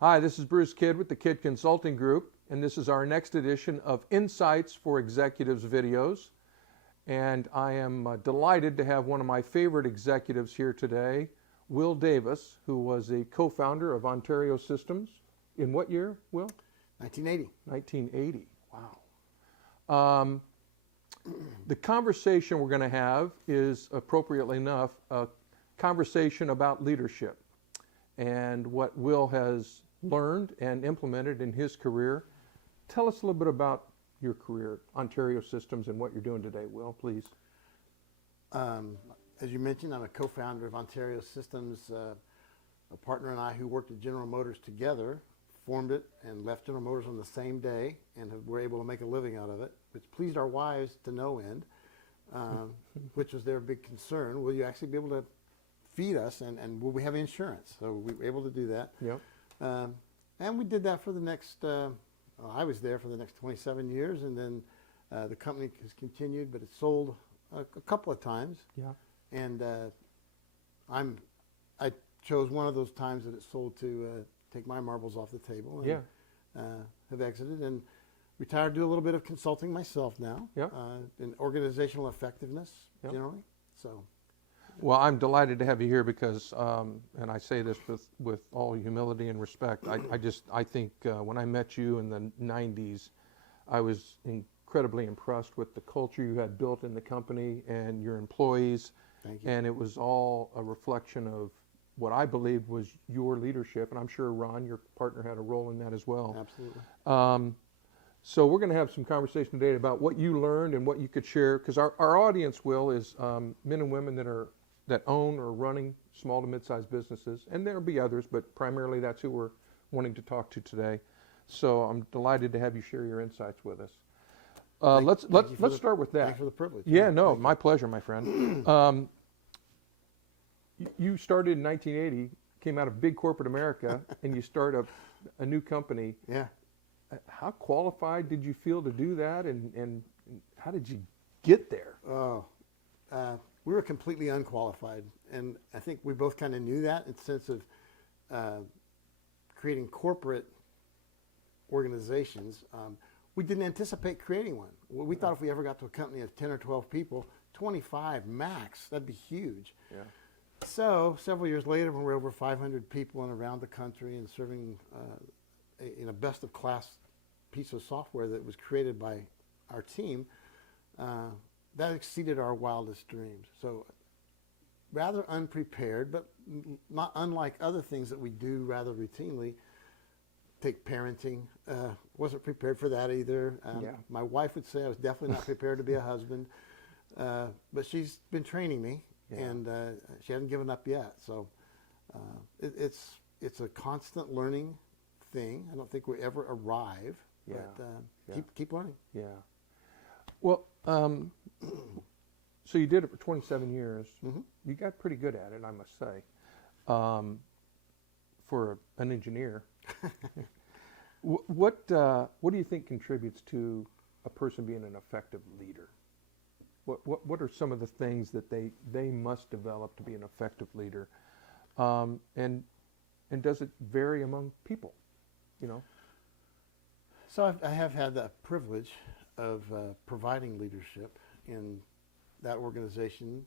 Hi, this is Bruce Kidd with the Kidd Consulting Group, and this is our next edition of Insights for Executives videos. And I am delighted to have one of my favorite executives here today, Wil Davis, who was a co-founder of Ontario Systems. In what year, Wil? 1980. 1980. Wow. The conversation we're going to have is, appropriately enough, a conversation about leadership and what Wil has learned and implemented in his career. Tell us a little bit about your career, Ontario Systems, and what you're doing today, Wil, please. As you mentioned, I'm a co-founder of Ontario Systems. A partner and I who worked at General Motors together formed it and left General Motors on the same day and were able to make a living out of it, which pleased our wives to no end, which was their big concern. Will you actually be able to feed us, and will we have insurance? So we were able to do that. Yep. And we did that for the next, I was there for the next 27 years, and then the company has continued, but it sold a couple of times. Yeah. And I chose one of those times that it sold to take my marbles off the table, and have exited and retired. Do a little bit of consulting myself now, in organizational effectiveness generally. So. Well, I'm delighted to have you here because, and I say this with all humility and respect, I think when I met you in the 90s, I was incredibly impressed with the culture you had built in the company and your employees. Thank you. And it was all a reflection of what I believe was your leadership, and I'm sure Ron, your partner, had a role in that as well. Absolutely. So we're going to have some conversation today about what you learned and what you could share, because our audience, Wil, is men and women that own or running small to mid-sized businesses, and there'll be others, but primarily that's who we're wanting to talk to today. So I'm delighted to have you share your insights with us. Let's start with that. Thanks for the privilege. Yeah, no, my pleasure, my friend. You started in 1980, came out of big corporate America, and you start a new company. Yeah. How qualified did you feel to do that, and how did you get there? We were completely unqualified, and I think we both kind of knew that in the sense of creating corporate organizations. We didn't anticipate creating one. We thought if we ever got to a company of 10 or 12 people, 25 max, that'd be huge. Yeah. So several years later, when we're over 500 people and around the country and serving in a best-of-class piece of software that was created by our team, that exceeded our wildest dreams. So rather unprepared, but not unlike other things that we do rather routinely. Take parenting. Wasn't prepared for that either. My wife would say I was definitely not prepared to be a husband, but she's been training me, and she hasn't given up yet. So it's a constant learning thing. I don't think we ever arrive, but keep learning. Yeah. Well, so you did it for 27 years. Mm-hmm. You got pretty good at it, I must say, for an engineer. What do you think contributes to a person being an effective leader? What are some of the things that they must develop to be an effective leader? And does it vary among people? You know. So I have had the privilege of providing leadership in that organization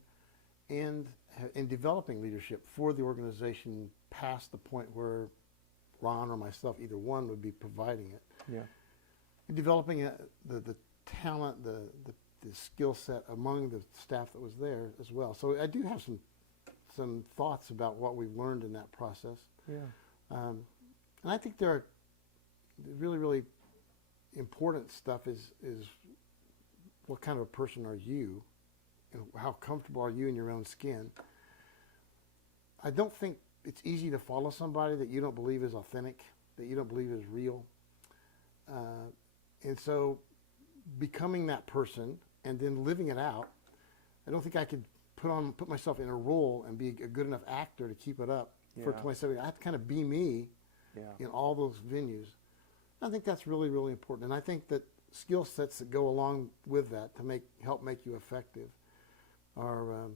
and in developing leadership for the organization past the point where Ron or myself, either one, would be providing it. Yeah. And developing the talent, the skill set among the staff that was there as well. So I do have some thoughts about what we've learned in that process. Yeah. And I think there are really, really important stuff is what kind of a person are you, and how comfortable are you in your own skin. I don't think it's easy to follow somebody that you don't believe is authentic, that you don't believe is real. And so becoming that person and then living it out, I don't think I could put myself in a role and be a good enough actor to keep it up for 27 years. I have to kind of be me in all those venues. I think that's really, really important. And I think that skill sets that go along with that to help make you effective are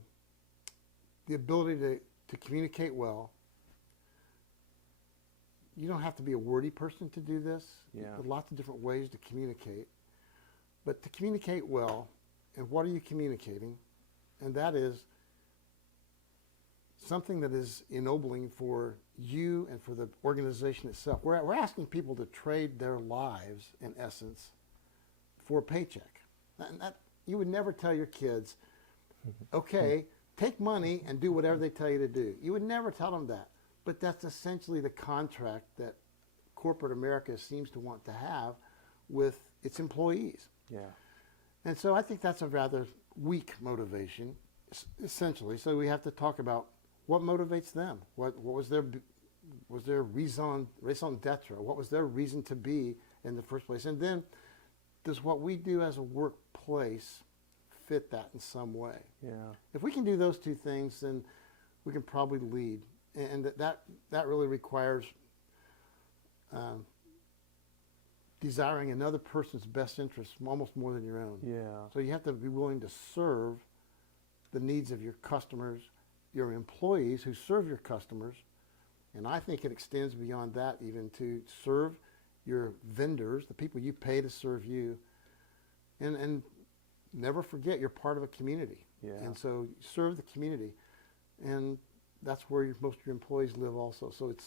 the ability to communicate well, you don't have to be a wordy person to do this. Yeah. There are lots of different ways to communicate. But to communicate well, and what are you communicating? And that is something that is ennobling for you and for the organization itself. We're asking people to trade their lives, in essence, for a paycheck. And that, you would never tell your kids, okay, take money and do whatever they tell you to do. You would never tell them that. But that's essentially the contract that corporate America seems to want to have with its employees. Yeah. And so I think that's a rather weak motivation, essentially. So we have to talk about what motivates them. What was their raison d'etre? What was their reason to be in the first place? And then does what we do as a workplace fit that in some way? Yeah. If we can do those two things, then we can probably lead. And that really requires desiring another person's best interests almost more than your own. Yeah. So you have to be willing to serve the needs of your customers, your employees who serve your customers, and I think it extends beyond that even to serve your vendors, the people you pay to serve you, and never forget you're part of a community. Yeah. And so serve the community, and that's where most of your employees live also. So it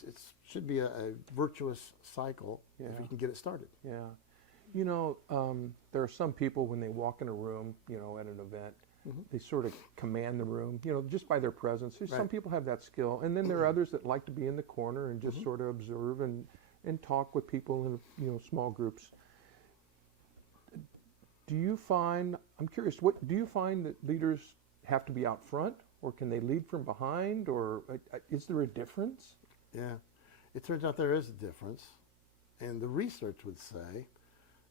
should be a virtuous cycle if Yeah. you can get it started. Yeah. You know, there are some people when they walk in a room, you know, at an event, they sort of command the room, you know, just by their presence. Some Right. people have that skill. And then there are others that like to be in the corner and just sort of observe and talk with people in, you know, small groups. Do you find, I'm curious, what do you find that leaders have to be out front, or can they lead from behind, or is there a difference? Yeah, it turns out there is a difference, and the research would say,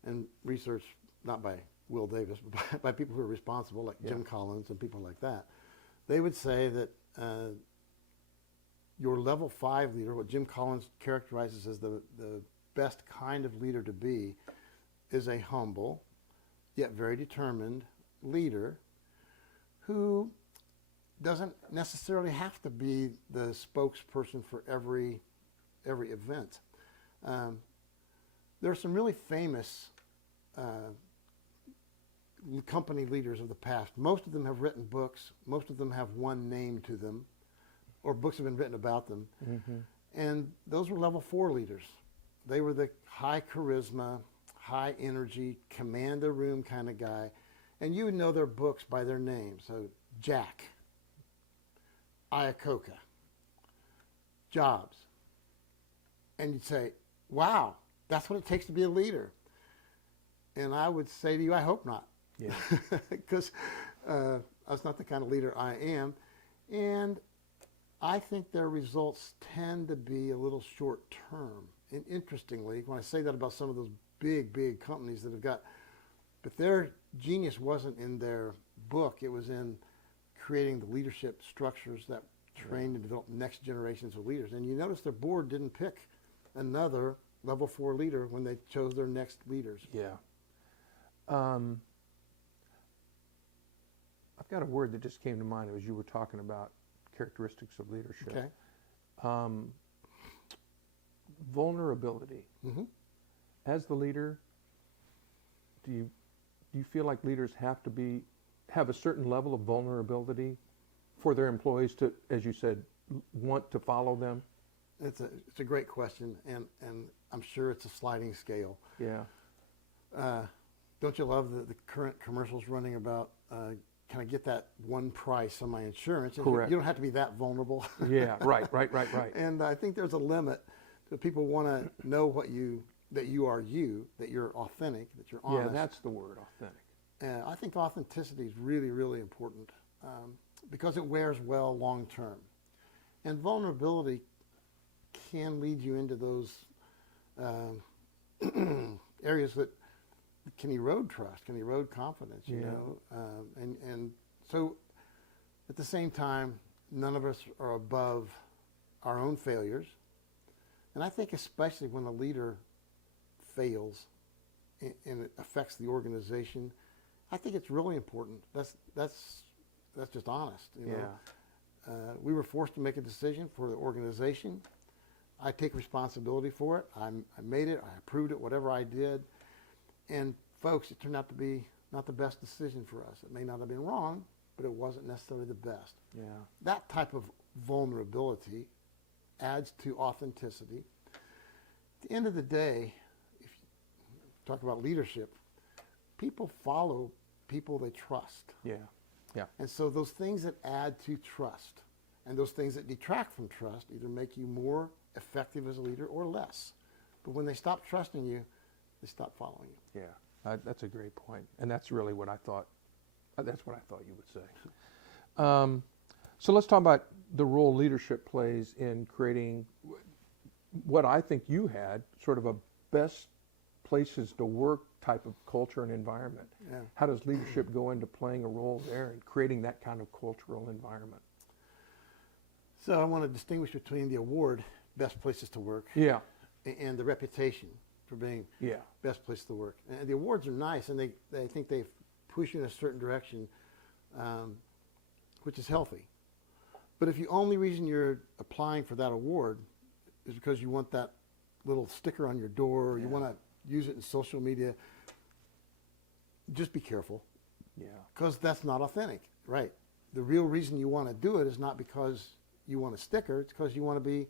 and research not by Wil Davis, but by people who are responsible, like Jim Collins and people like that, they would say that your level 5 leader, what Jim Collins characterizes as the best kind of leader to be, is a humble, yet very determined leader who doesn't necessarily have to be the spokesperson for every event. There are some really famous company leaders of the past. Most of them have written books. Most of them have one name to them, or books have been written about them. And those were level 4 leaders. They were the high charisma, high energy, command the room kind of guy. And you would know their books by their names. So Jack, Iacocca, Jobs. And you'd say, wow, that's what it takes to be a leader. And I would say to you, I hope not. Yeah. Because that's not the kind of leader I am. And I think their results tend to be a little short term. And interestingly, when I say that about some of those big companies that have got, but their genius wasn't in their book, it was in creating the leadership structures that trained and developed next generations of leaders. And you notice their board didn't pick another level 4 leader when they chose their next leaders. Yeah. I've got a word that just came to mind as you were talking about characteristics of leadership. Okay. Vulnerability. As the leader, do you feel like leaders have to have a certain level of vulnerability for their employees to, as you said, want to follow them? It's a great question, and I'm sure it's a sliding scale. Yeah. Don't you love the current commercials running about, can I get that one price on my insurance? And Correct. You don't have to be that vulnerable. Yeah, right. And I think there's a limit that people want to know that you're authentic, that you're honest. Yeah, that's the word, authentic. And I think authenticity is really, really important because it wears well long term. And vulnerability can lead you into those areas that can erode trust, can erode confidence, you know. And so at the same time, none of us are above our own failures. And I think especially when a leader fails and it affects the organization, I think it's really important. That's just honest, you know. We were forced to make a decision for the organization. I take responsibility for it. I made it. I approved it, whatever I did. And folks, it turned out to be not the best decision for us. It may not have been wrong, but it wasn't necessarily the best. Yeah. That type of vulnerability adds to authenticity. At the end of the day, if you talk about leadership, people follow people they trust. Yeah. Yeah. And so those things that add to trust and those things that detract from trust either make you more effective as a leader or less. But when they stop trusting you, they stop following you. Yeah. That's a great point. And that's really what I thought. That's what I thought you would say. So let's talk about the role leadership plays in creating what I think you had, sort of a best places to work type of culture and environment. Yeah. How does leadership go into playing a role there and creating that kind of cultural environment? So I want to distinguish between the award, Best Places to Work, Yeah. and the reputation for being Yeah. best place to work. And the awards are nice, and they think they push you in a certain direction, which is healthy. But if the only reason you're applying for that award is because you want that little sticker on your door, or you want to use it in social media, just be careful. Yeah. Because that's not authentic, right? The real reason you want to do it is not because you want a sticker, it's because you want to be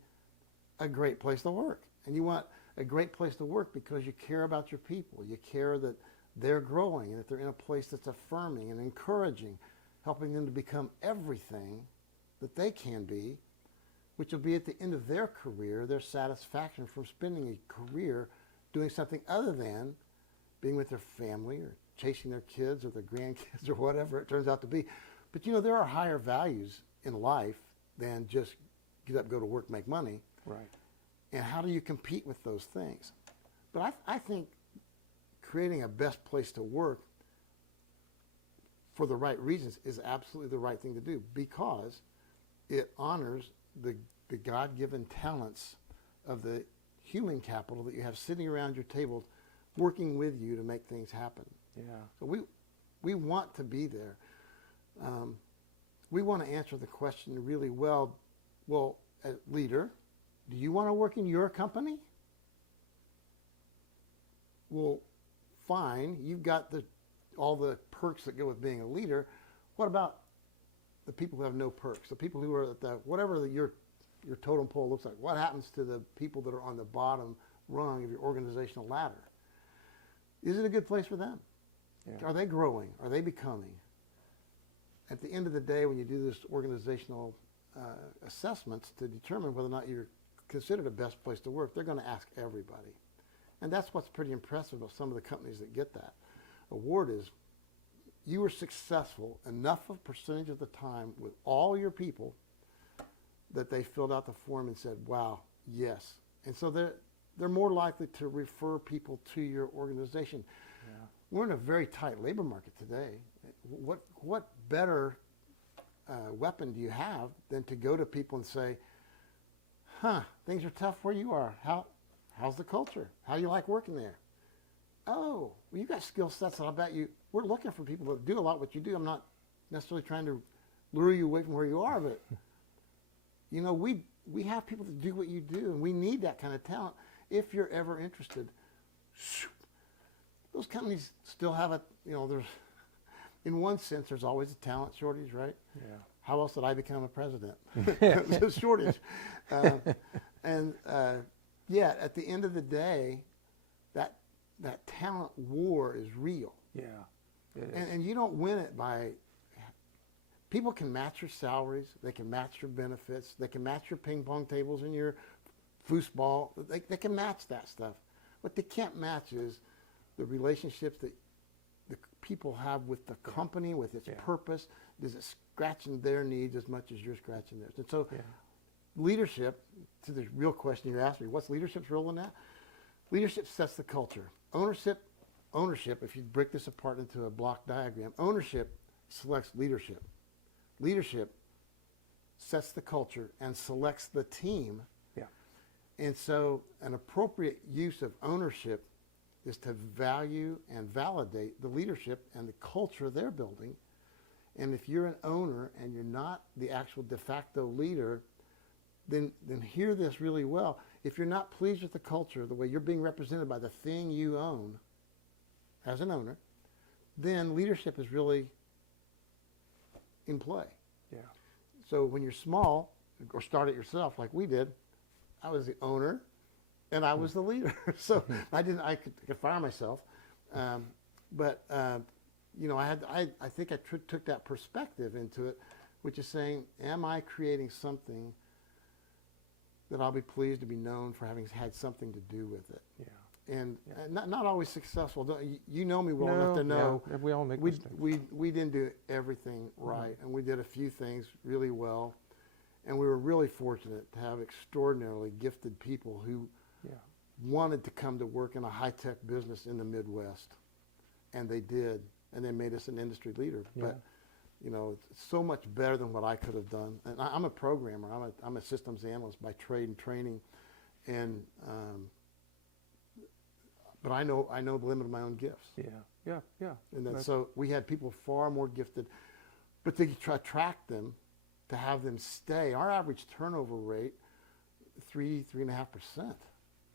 a great place to work. And you want a great place to work because you care about your people. You care that they're growing and that they're in a place that's affirming and encouraging, helping them to become everything that they can be, which will be at the end of their career, their satisfaction from spending a career doing something other than being with their family or chasing their kids or their grandkids or whatever it turns out to be. But there are higher values in life than just get up, go to work, make money. Right. And how do you compete with those things? But I think creating a best place to work for the right reasons is absolutely the right thing to do, because it honors the God-given talents of the human capital that you have sitting around your table working with you to make things happen. Yeah. So we want to be there. We want to answer the question really well. Well, as leader, do you want to work in your company? Well, fine. You've got all the perks that go with being a leader. What about the people who have no perks? The people who are at whatever your totem pole looks like. What happens to the people that are on the bottom rung of your organizational ladder? Is it a good place for them? Yeah. Are they growing? Are they becoming? At the end of the day, when you do this organizational assessments to determine whether or not you're considered a best place to work, they're going to ask everybody. And that's what's pretty impressive of some of the companies that get that award is you were successful enough of percentage of the time with all your people that they filled out the form and said, wow, yes. And so they're more likely to refer people to your organization. Yeah. We're in a very tight labor market today. What better weapon do you have than to go to people and say, things are tough where you are. How's the culture? How do you like working there? Oh, well, you got skill sets that I'll bet you, we're looking for people that do a lot what you do. I'm not necessarily trying to lure you away from where you are, but we have people that do what you do, and we need that kind of talent if you're ever interested. Those companies still have there's, in one sense, there's always a talent shortage, right? Yeah. How else did I become a president? There's a shortage. Yet, at the end of the day, that talent war is real. Yeah. And you don't win it by, people can match your salaries, they can match your benefits, they can match your ping pong tables and your foosball, they can match that stuff. What they can't match is the relationships that the people have with the company, with its purpose. Does it scratching their needs as much as you're scratching theirs? And so leadership, to the real question you asked me, what's leadership's role in that? Leadership sets the culture. Ownership, if you break this apart into a block diagram, ownership selects leadership. Leadership sets the culture and selects the team. Yeah. And so an appropriate use of ownership is to value and validate the leadership and the culture they're building. And if you're an owner and you're not the actual de facto leader, then hear this really well. if you're not pleased with the culture, the way you're being represented by the thing you own as an owner, then leadership is really in play. Yeah. So when you're small, or start it yourself like we did, I was the owner and I was the leader. So I could fire myself. But you know, I think I took that perspective into it, which is saying, am I creating something that I'll be pleased to be known for having had something to do with it? Yeah. And not always successful. You know me well enough to know we all make mistakes. we didn't do everything right, and we did a few things really well, and we were really fortunate to have extraordinarily gifted people who wanted to come to work in a high-tech business in the Midwest, and they did, and they made us an industry leader. Yeah. But you know, it's so much better than what I could have done. And I'm a programmer. I'm a systems analyst by trade and training, and but I know the limit of my own gifts. Yeah. And then, so we had people far more gifted, but to attract them, to have them stay. Our average turnover rate, 3.5%.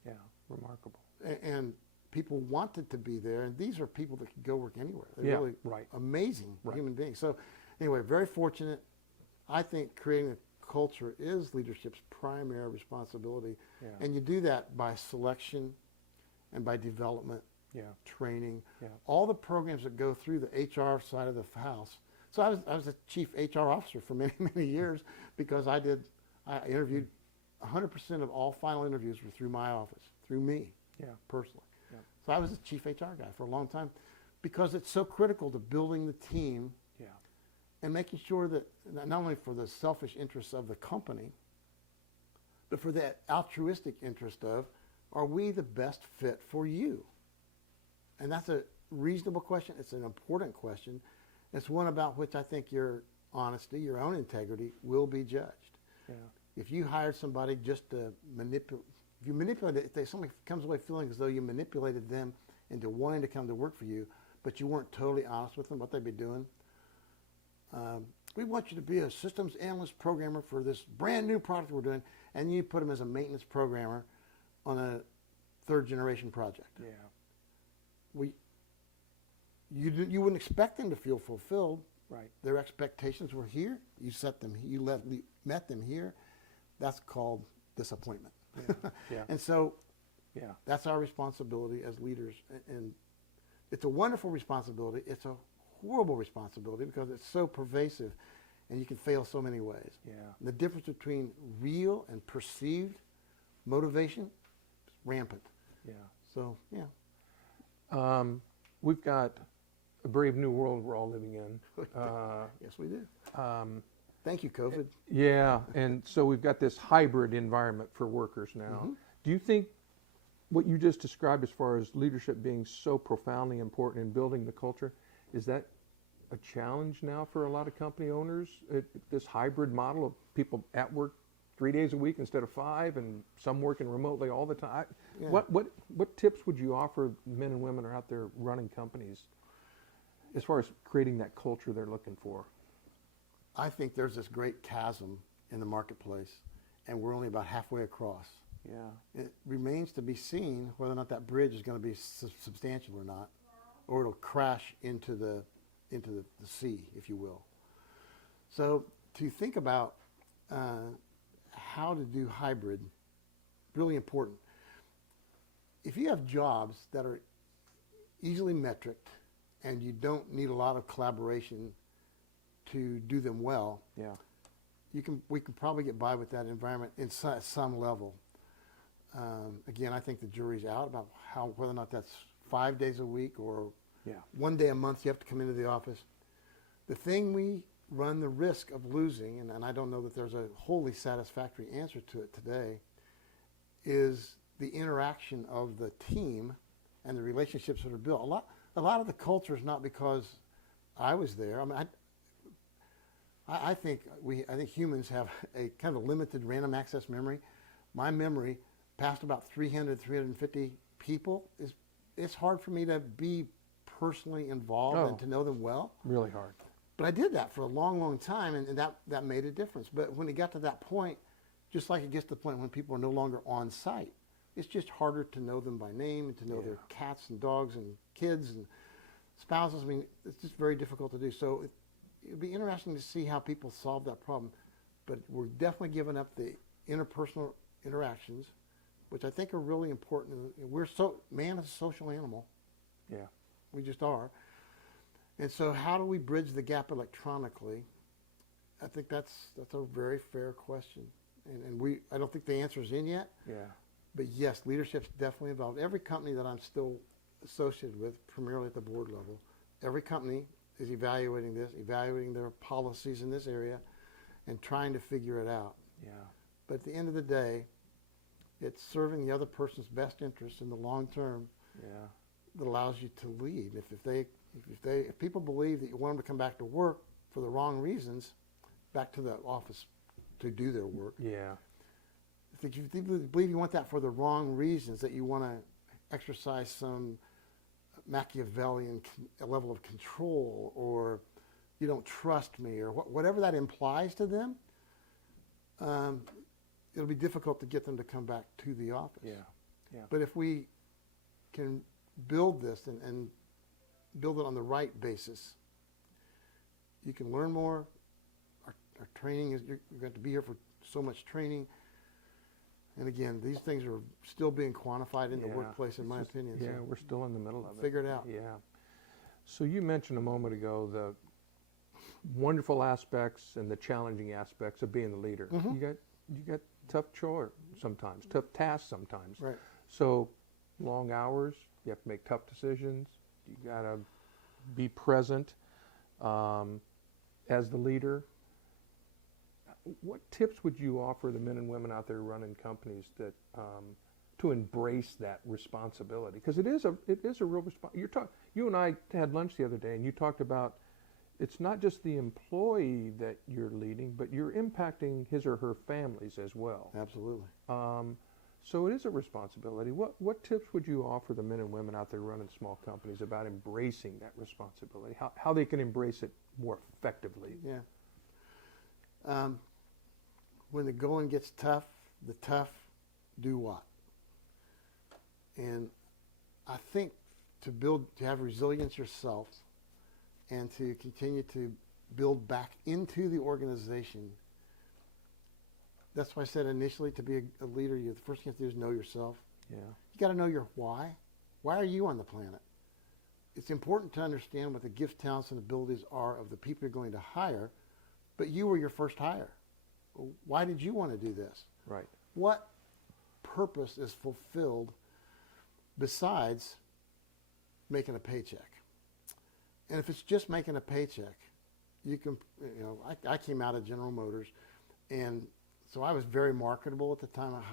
Yeah, remarkable. And people wanted to be there, and these are people that could go work anywhere. They're really amazing human beings. So anyway, very fortunate. I think creating a culture is leadership's primary responsibility. Yeah. And you do that by selection and by development, training, all the programs that go through the HR side of the house. So I was a chief HR officer for many, many years because I interviewed 100% of all final interviews were through my office, through me personally. Yeah. So I was a chief HR guy for a long time because it's so critical to building the team and making sure that not only for the selfish interests of the company, but for the altruistic interest of, are we the best fit for you? And that's a reasonable question. It's an important question. It's one about which I think your honesty, your own integrity will be judged. Yeah. If you hired somebody just to manipulate, if you manipulate it, if somebody comes away feeling as though you manipulated them into wanting to come to work for you, but you weren't totally honest with them, what they'd be doing. We want you to be a systems analyst programmer for this brand new product we're doing, and you put them as a maintenance programmer on a third generation project. Yeah. You wouldn't expect them to feel fulfilled. Right. Their expectations were here. You met them here. That's called disappointment. Yeah. And so that's our responsibility as leaders. And it's a wonderful responsibility. It's a horrible responsibility because it's so pervasive and you can fail so many ways. Yeah. And the difference between real and perceived motivation is rampant. Yeah. So, we've got a brave new world we're all living in. yes, we do. Thank you, COVID. Yeah, and so we've got this hybrid environment for workers now. Do you think what you just described as far as leadership being so profoundly important in building the culture, is that a challenge now for a lot of company owners? This hybrid model of people at work 3 days a week instead of 5, and some working remotely all the time. Yeah. What tips would you offer men and women who are out there running companies as far as creating that culture they're looking for? I think there's this great chasm in the marketplace, and we're only about halfway across. Yeah. It remains to be seen whether or not that bridge is going to be substantial or not, or it'll crash into the sea, if you will. So to think about how to do hybrid, really important. If you have jobs that are easily metriced and you don't need a lot of collaboration to do them well, we can probably get by with that environment at some level. Again, I think the jury's out about whether or not that's 5 days a week or 1 day a month you have to come into the office. The thing we run the risk of losing, and I don't know that there's a wholly satisfactory answer to it today, is the interaction of the team and the relationships that are built. A lot of the culture is not because I was there. I mean, I think humans have a kind of a limited random access memory. My memory, past about 300, 350 people, it's hard for me to be personally involved and to know them well. Really hard. But I did that for a long, long time, and that made a difference. But when it got to that point, Just like it gets to the point when people are no longer on site. It's just harder to know them by name and to know their cats and dogs and kids and spouses. I mean, it's just very difficult to do. So it'd be interesting to see how people solve that problem. But we're definitely giving up the interpersonal interactions, which I think are really important. Man is a social animal. Yeah. We just are. And so how do we bridge the gap electronically? I think that's a very fair question. And I don't think the answer is in yet. Yeah. But yes, leadership's definitely involved. Every company that I'm still associated with, primarily at the board level, every company is evaluating their policies in this area and trying to figure it out. Yeah. But at the end of the day, it's serving the other person's best interests in the long term that allows you to lead. If people believe that you want them to come back to work for the wrong reasons, back to the office to do their work. Yeah. If you believe you want that for the wrong reasons, that you want to exercise some Machiavellian level of control, or you don't trust me, or whatever that implies to them, it'll be difficult to get them to come back to the office. Yeah. Yeah. But if we can build this and build it on the right basis, you can learn more. Our training you're going to be here for so much training. And again, these things are still being quantified in the workplace, in my opinion. Yeah, so we're still in the middle of it. figure it out. Yeah. So you mentioned a moment ago the wonderful aspects and the challenging aspects of being the leader. Mhm. You got tough chore sometimes, tough tasks sometimes. Right. So long hours, you have to make tough decisions. You got to be present as the leader. What tips would you offer the men and women out there running companies that to embrace that responsibility? Because it is a real responsibility. You and I had lunch the other day, and you talked about it's not just the employee that you're leading, but you're impacting his or her families as well. Absolutely. So it is a responsibility. What tips would you offer the men and women out there running small companies about embracing that responsibility? How they can embrace it more effectively? Yeah. When the going gets tough, the tough do what? And I think to have resilience yourself and to continue to build back into the organization, that's why I said initially, to be a leader, the first thing you have to do is know yourself. Yeah. You got to know your why. Why are you on the planet? It's important to understand what the gifts, talents, and abilities are of the people you're going to hire, but you were your first hire. Why did you want to do this? Right. What purpose is fulfilled besides making a paycheck? And if it's just making a paycheck, I came out of General Motors, and so I was very marketable at the time.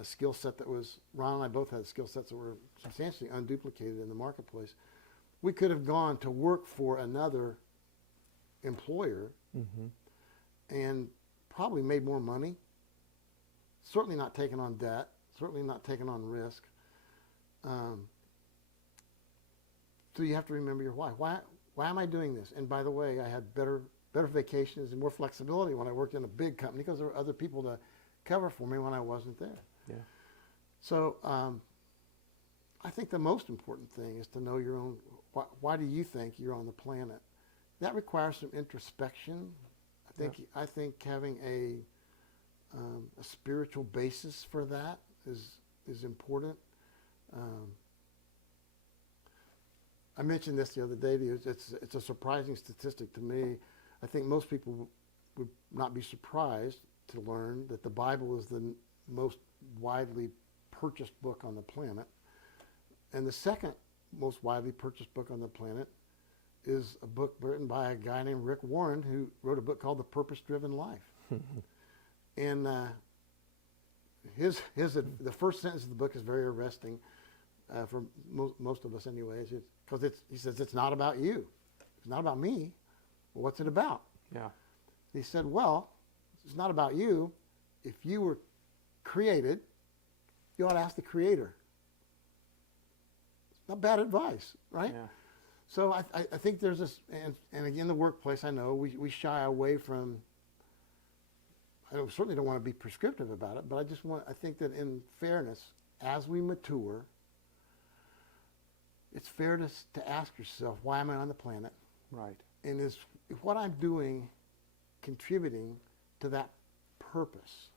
A skill set that Ron and I both had skill sets that were substantially unduplicated in the marketplace. We could have gone to work for another employer and probably made more money, certainly not taking on debt, certainly not taking on risk. So you have to remember your why. Why am I doing this? And by the way, I had better vacations and more flexibility when I worked in a big company because there were other people to cover for me when I wasn't there. Yeah. So I think the most important thing is to know your own, why do you think you're on the planet? That requires some introspection. I think having a spiritual basis for that is important. I mentioned this the other day to you. It's a surprising statistic to me. I think most people would not be surprised to learn that the Bible is the most widely purchased book on the planet. And the second most widely purchased book on the planet is a book written by a guy named Rick Warren, who wrote a book called The Purpose-Driven Life. And the first sentence of the book is very arresting for most of us anyways, because he says, it's not about you. It's not about me. Well, what's it about? Yeah. He said, well, it's not about you. If you were created, you ought to ask the Creator. It's not bad advice, right? Yeah. So I think there's this, and again, in the workplace, I know we shy away from certainly don't want to be prescriptive about it, but I think that in fairness, as we mature, it's fair to ask yourself, why am I on the planet? Right. And is what I'm doing contributing to that purpose?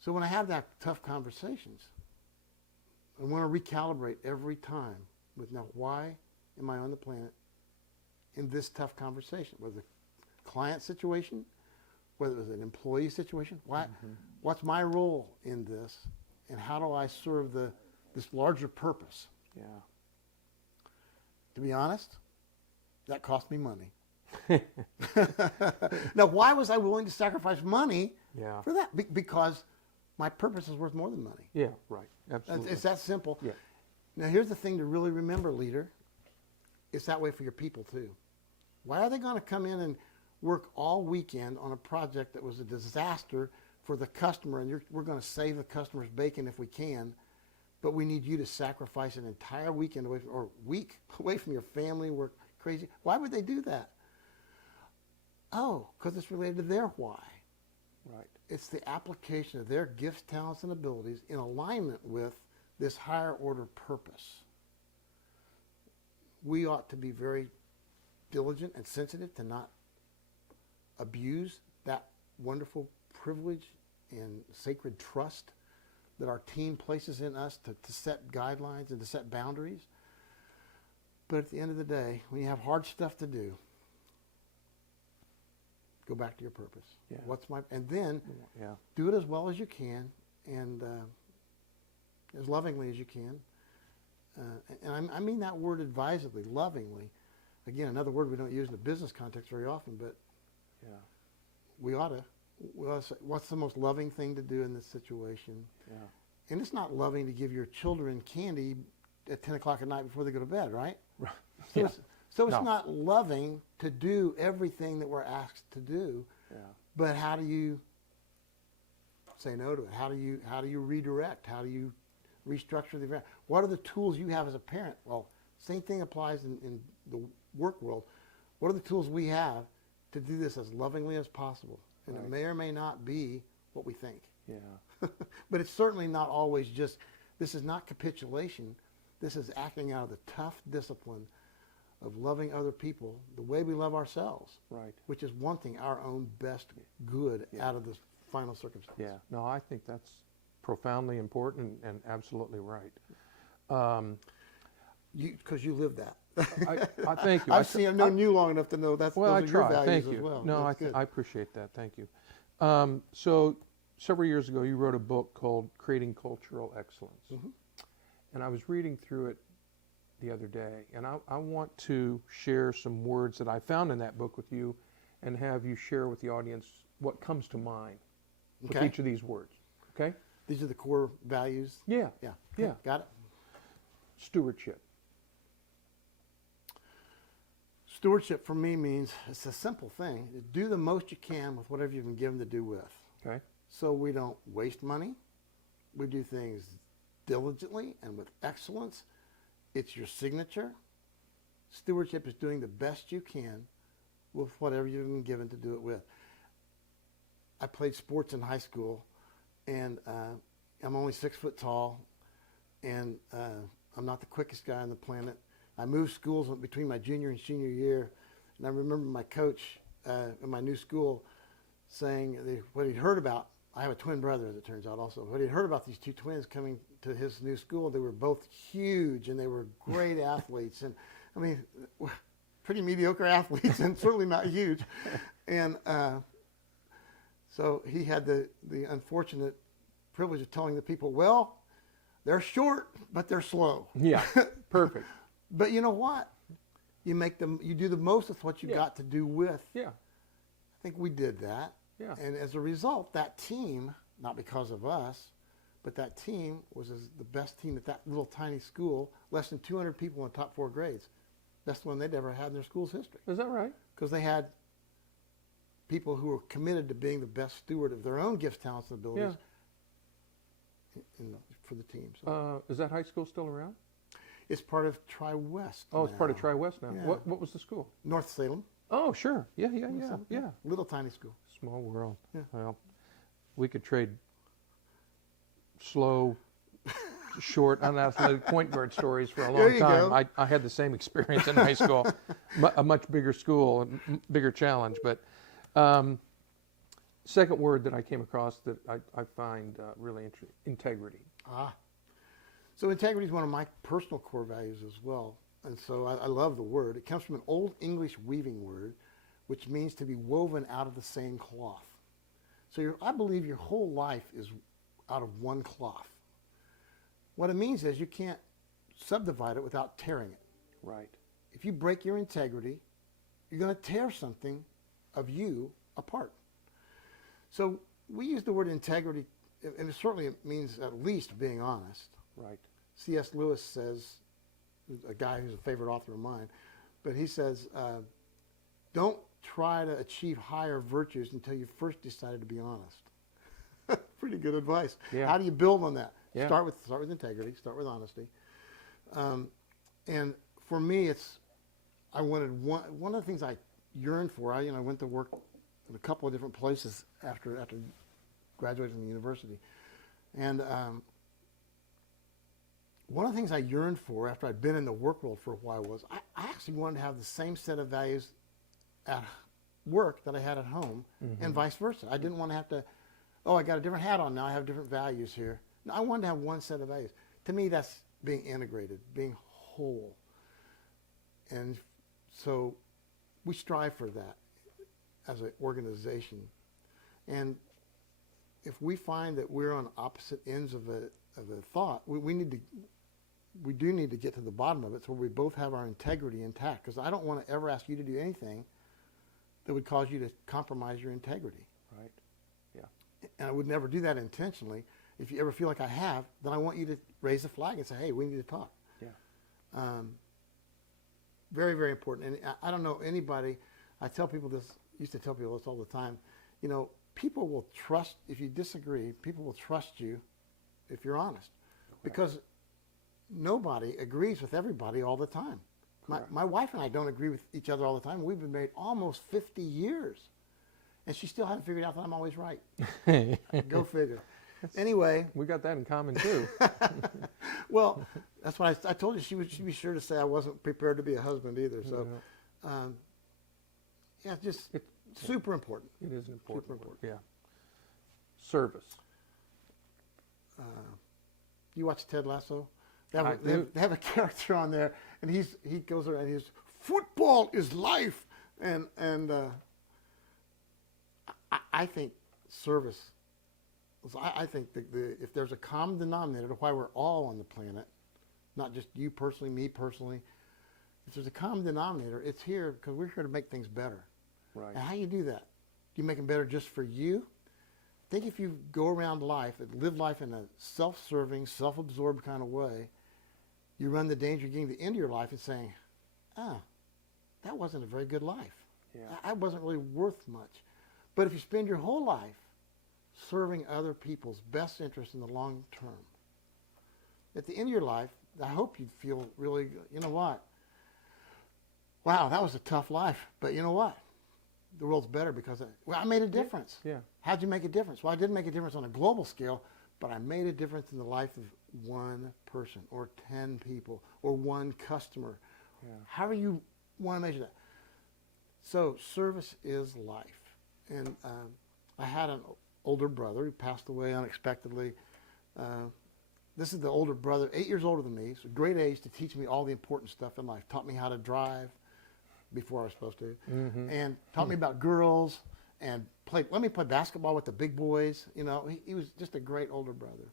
So when I have that tough conversations, I want to recalibrate every time with, now, why am I on the planet in this tough conversation? Whether a client situation, whether it was an employee situation, what's my role in this, and how do I serve this larger purpose? Yeah. To be honest, that cost me money. Now, why was I willing to sacrifice money Yeah. for that? Because my purpose is worth more than money. Yeah, right. Absolutely. It's that simple. Yeah. Now, here's the thing to really remember, leader. It's that way for your people, too. Why are they going to come in and work all weekend on a project that was a disaster for the customer, and we're going to save the customer's bacon if we can, but we need you to sacrifice an entire weekend away from, or week away from your family, work crazy? Why would they do that? Oh, because it's related to their why. Right. It's the application of their gifts, talents, and abilities in alignment with this higher order purpose. We ought to be very diligent and sensitive to not abuse that wonderful privilege and sacred trust that our team places in us to set guidelines and to set boundaries. But at the end of the day, when you have hard stuff to do, go back to your purpose. Yeah. And then Yeah. do it as well as you can, and as lovingly as you can. And I mean that word advisedly, lovingly. Again, another word we don't use in a business context very often, but Yeah. we ought to say, what's the most loving thing to do in this situation? Yeah. And it's not loving to give your children candy at 10 o'clock at night before they go to bed, right? Right. So, Yeah. it's No. not loving to do everything that we're asked to do, Yeah. but how do you say no to it? How do you redirect? How do you restructure the event? What are the tools you have as a parent? Well, same thing applies in the work world. What are the tools we have to do this as lovingly as possible? And Right. it may or may not be what we think. Yeah. But it's certainly not always just, this is not capitulation. This is acting out of the tough discipline of loving other people the way we love ourselves, Right. which is wanting our own best good Yeah. out of this final circumstance. Yeah. No, I think that's profoundly important and absolutely right. Because you live that. I thank you. I've known you long enough to know that's Well, I those are your try. values Thank as you. well. No, That's good. I appreciate that. Thank you. So several years ago, you wrote a book called Creating Cultural Excellence. Mhm. And I was reading through it the other day, and I want to share some words that I found in that book with you and have you share with the audience what comes to mind with Okay. each of these words. Okay? These are the core values. Yeah. Yeah. Yeah. Got it. Stewardship. Stewardship for me means it's a simple thing. Do the most you can with whatever you've been given to do with. Okay? So we don't waste money. We do things diligently and with excellence. It's your signature. Stewardship is doing the best you can with whatever you've been given to do it with. I played sports in high school, and I'm only 6 foot tall, and I'm not the quickest guy on the planet. I moved schools between my junior and senior year, and I remember my coach in my new school saying what he'd heard about. I have a twin brother, as it turns out, also. What he'd heard about these two twins coming to his new school, they were both huge, and they were great athletes. And, I mean, pretty mediocre athletes, and certainly not huge. And so he had the unfortunate privilege of telling the people, well, they're short, but they're slow. Yeah. Perfect. But you know what? You do the most with what you Yeah. got to do with. Yeah. I think we did that. Yeah. And as a result, that team, not because of us, but that team was the best team at that little tiny school, less than 200 people in the top 4 grades. Best one they'd ever had in their school's history. Is that right? Because they had people who were committed to being the best steward of their own gifts, talents, and abilities for the team. So. Is that high school still around? It's part of Tri-West. Oh, it's part of Tri-West now. Yeah. What was the school? North Salem. Oh, sure. Yeah. Little tiny school. Small world. Yeah. Well, we could trade slow, short, unathletic point guard stories for a There long you time. go. I had the same experience in high school, a much bigger school, bigger challenge. But second word that I came across that I find really interesting, integrity. So integrity is one of my personal core values as well. And so I love the word. It comes from an old English weaving word, which means to be woven out of the same cloth. So I believe your whole life is out of one cloth. What it means is you can't subdivide it without tearing it. Right. If you break your integrity, you're going to tear something of you apart. So we use the word integrity, and it means at least being honest. Right. C.S. Lewis says, a guy who's a favorite author of mine, but he says, don't try to achieve higher virtues until you first decided to be honest. Pretty good advice. Yeah. How do you build on that? Yeah. Start with integrity, start with honesty. And for me, I wanted one of the things I yearned for. I went to work in a couple of different places after graduating from the university. And one of the things I yearned for after I'd been in the work world for a while was I actually wanted to have the same set of values at work that I had at home, and vice versa. I didn't want to have to, I got a different hat on now, I have different values here. No, I wanted to have one set of values. To me, that's being integrated, being whole. And so we strive for that as an organization. And if we find that we're on opposite ends of a thought, we do need to get to the bottom of it so we both have our integrity intact. Because I don't want to ever ask you to do anything that would cause you to compromise your integrity. Right. Yeah. And I would never do that intentionally. If you ever feel like I have, then I want you to raise a flag and say, hey, we need to talk. Yeah. Very, very important. And I don't know anybody, I tell people this, used to tell people this all the time, people will trust, if you disagree, people will trust you if you're honest. Okay. Because nobody agrees with everybody all the time. My wife and I don't agree with each other all the time. We've been married almost 50 years. And she still hasn't figured out that I'm always right. Go figure. Anyway. We got that in common too. Well, that's why I told you she'd be sure to say I wasn't prepared to be a husband either. So, it's super important. It is important. Super important. Yeah. Service. You watch Ted Lasso? They have a character on there, and he goes around. He's football is life, and I think service. I think if there's a common denominator to why we're all on the planet, not just you personally, me personally, if there's a common denominator, it's here because we're here to make things better. Right. And how do you do that? Do you make them better just for you? Think if you go around life and live life in a self-serving, self-absorbed kind of way, you run the danger of getting to the end of your life and saying, that wasn't a very good life. Yeah. I wasn't really worth much. But if you spend your whole life serving other people's best interests in the long term, at the end of your life, I hope you'd feel really, you know what? Wow, that was a tough life. But you know what? The world's better because I made a difference. Yeah. How'd you make a difference? Well, I didn't make a difference on a global scale, but I made a difference in the life of one person or 10 people or one customer. Yeah. However you want to measure that. So service is life. And I had an older brother who passed away unexpectedly. This is the older brother, 8 years older than me, so great age to teach me all the important stuff in life. Taught me how to drive before I was supposed to, and taught me about girls, and let me play basketball with the big boys. He was just a great older brother.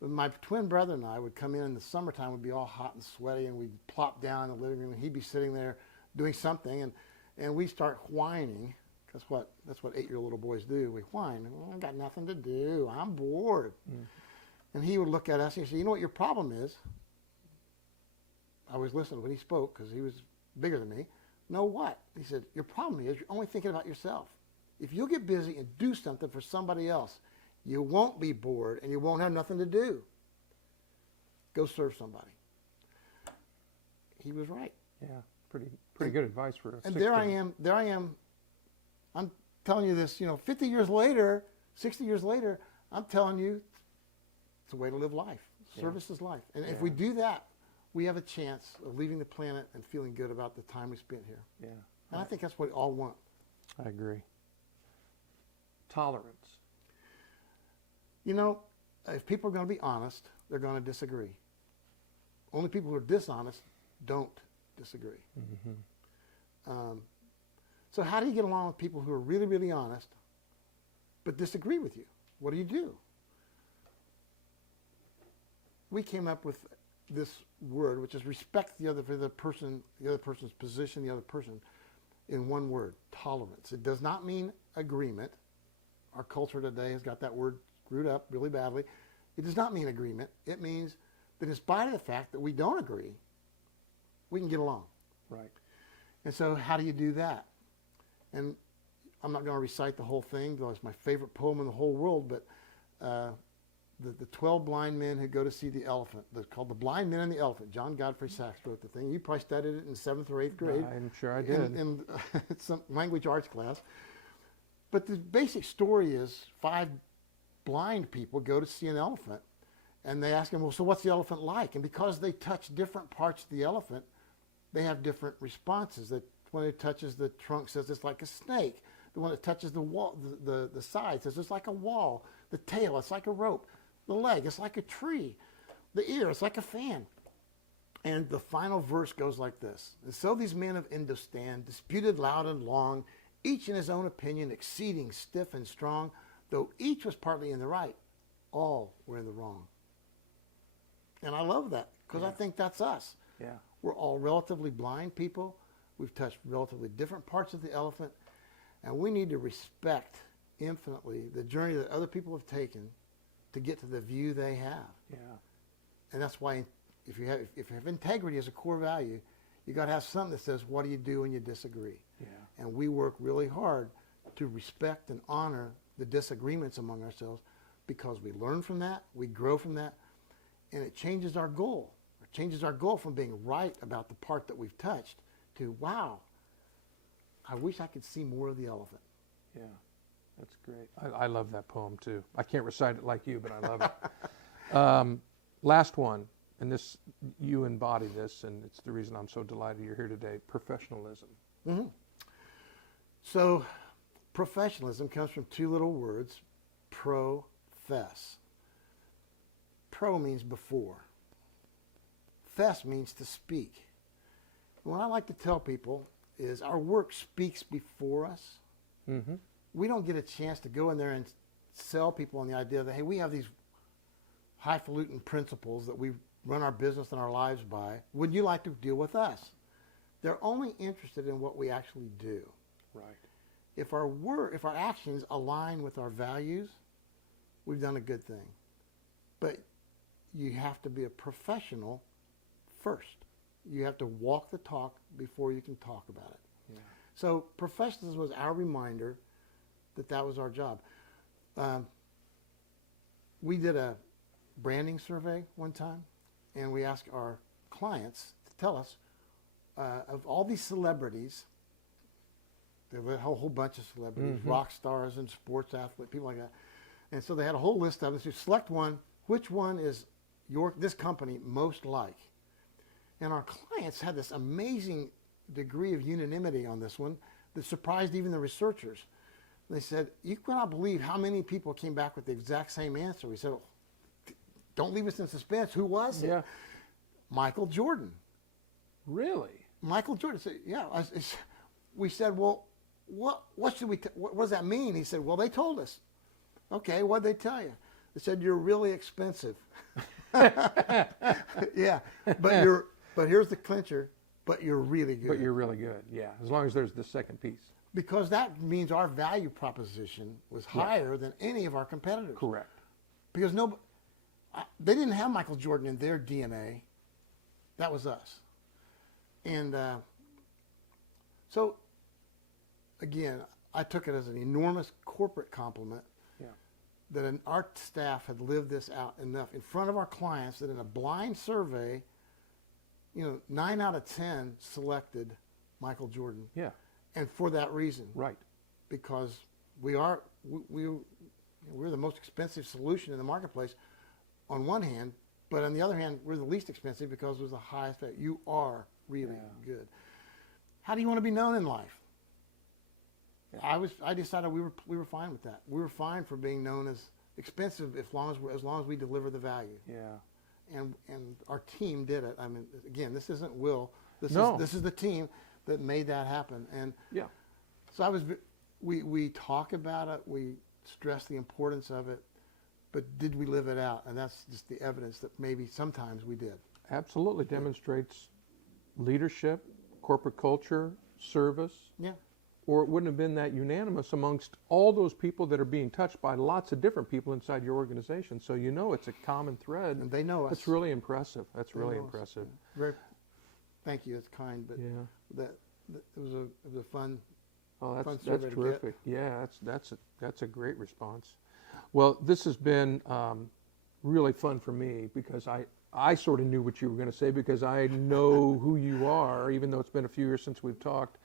But my twin brother and I would come in the summertime, we'd be all hot and sweaty, and we'd plop down in the living room, and he'd be sitting there doing something, and we'd start whining. That's what 8-year-old little boys do. We whine. Well, I got nothing to do. I'm bored. And he would look at us and he'd say, you know what your problem is? I was listening when he spoke because he was bigger than me. No, what? He said, your problem is you're only thinking about yourself. If you'll get busy and do something for somebody else, you won't be bored and you won't have nothing to do. Go serve somebody. he was right. Yeah, pretty good advice for a And 16. there I am. I'm telling you this, 50 years later, 60 years later, I'm telling you it's a way to live life. Service is life. And if we do that, we have a chance of leaving the planet and feeling good about the time we spent here. Yeah. And I think that's what we all want. I agree. Tolerance. If people are going to be honest, they're going to disagree. Only people who are dishonest don't disagree. Mm-hmm. So how do you get along with people who are really, really honest but disagree with you? What do? We came up with this word, which is respect the other person's position, the other person, in one word: tolerance. It does not mean agreement. Our culture today has got that word screwed up really badly. It does not mean agreement. It means that in spite of the fact that we don't agree, we can get along. Right. And so how do you do that? And I'm not going to recite the whole thing, though it's my favorite poem in the whole world, but the 12 blind men who go to see the elephant. It's called The Blind Men and the Elephant. John Godfrey Sachs wrote the thing. You probably studied it in 7th or 8th grade. I'm sure I did. In some language arts class. But the basic story is 5 blind people go to see an elephant, and they ask him, well, so what's the elephant like? And because they touch different parts of the elephant, they have different responses. That when it touches the trunk, says it's like a snake. The one that touches the wall, the side, says it's like a wall. The tail, it's like a rope. The leg, it's like a tree. The ear, it's like a fan. And the final verse goes like this: and so these men of Indostan disputed loud and long, each in his own opinion, exceeding stiff and strong. Though each was partly in the right, all were in the wrong. And I love that, because I think that's us. Yeah. We're all relatively blind people. We've touched relatively different parts of the elephant, and we need to respect infinitely the journey that other people have taken to get to the view they have. Yeah. And that's why if you have integrity as a core value, you got to have something that says, what do you do when you disagree? Yeah. And we work really hard to respect and honor the disagreements among ourselves, because we learn from that, we grow from that, and it changes our goal. It changes our goal from being right about the part that we've touched to, wow, I wish I could see more of the elephant. Yeah, that's great. I love that poem too. I can't recite it like you, but I love it. Last one, and this, you embody this, and it's the reason I'm so delighted you're here today: professionalism. Mm-hmm. So professionalism comes from 2 little words: profess. Pro means before. Fess means to speak. And what I like to tell people is our work speaks before us. Mm-hmm. We don't get a chance to go in there and sell people on the idea that, hey, we have these highfalutin principles that we run our business and our lives by. Would you like to deal with us? They're only interested in what we actually do. Right. If our actions align with our values, we've done a good thing. But you have to be a professional first. You have to walk the talk before you can talk about it. Yeah. So professionalism was our reminder that was our job. We did a branding survey one time, and we asked our clients to tell us of all these celebrities. There were a whole bunch of celebrities, Mm-hmm. rock stars and sports athletes, people like that. And so they had a whole list of us. You select one. Which one is this company most like? And our clients had this amazing degree of unanimity on this one that surprised even the researchers. They said, you cannot believe how many people came back with the exact same answer. We said, don't leave us in suspense. Who was it? Yeah. Michael Jordan. Really? Michael Jordan said, yeah. We said, well, what does that mean? He said, well, they told us. Okay, what'd they tell you? They said, you're really expensive. Yeah, but here's the clincher, but you're really good. But you're really good, yeah, as long as there's the second piece. Because that means our value proposition was higher than any of our competitors. Correct. Because they didn't have Michael Jordan in their DNA. That was us. And so, again, I took it as an enormous corporate compliment that our staff had lived this out enough in front of our clients that in a blind survey, 9 out of 10 selected Michael Jordan, Yeah. and for that reason, Right. because we're the most expensive solution in the marketplace on one hand, but on the other hand, we're the least expensive because we're the highest value. You are really good. How do you want to be known in life? I decided we were fine with that. We were fine for being known as expensive as long as we deliver the value. Yeah. And our team did it. I mean, again, this isn't Will. This is the team that made that happen. And Yeah. so we talk about it. We stress the importance of it, but did we live it out? And that's just the evidence that maybe sometimes we did. Absolutely demonstrates leadership, corporate culture, service. Yeah. Or it wouldn't have been that unanimous amongst all those people that are being touched by lots of different people inside your organization. So it's a common thread. And they know us. That's really impressive. That's They really know us. impressive. Very, thank you. It's kind, but Yeah. it was a fun. Oh, fun that's survey to get. terrific. Yeah, that's a great response. Well, this has been really fun for me because I sort of knew what you were going to say because I know who you are, even though it's been a few years since we've talked.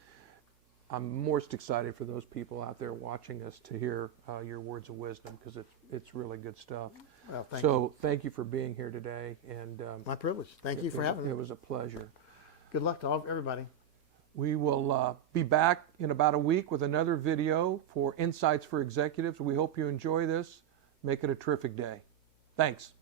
I'm most excited for those people out there watching us to hear your words of wisdom because it's really good stuff. Well, Thank you for being here today, and my privilege. Thank you for having me. It was a pleasure. Good luck to everybody. We will be back in about a week with another video for Insights for Executives. We hope you enjoy this. Make it a terrific day. Thanks.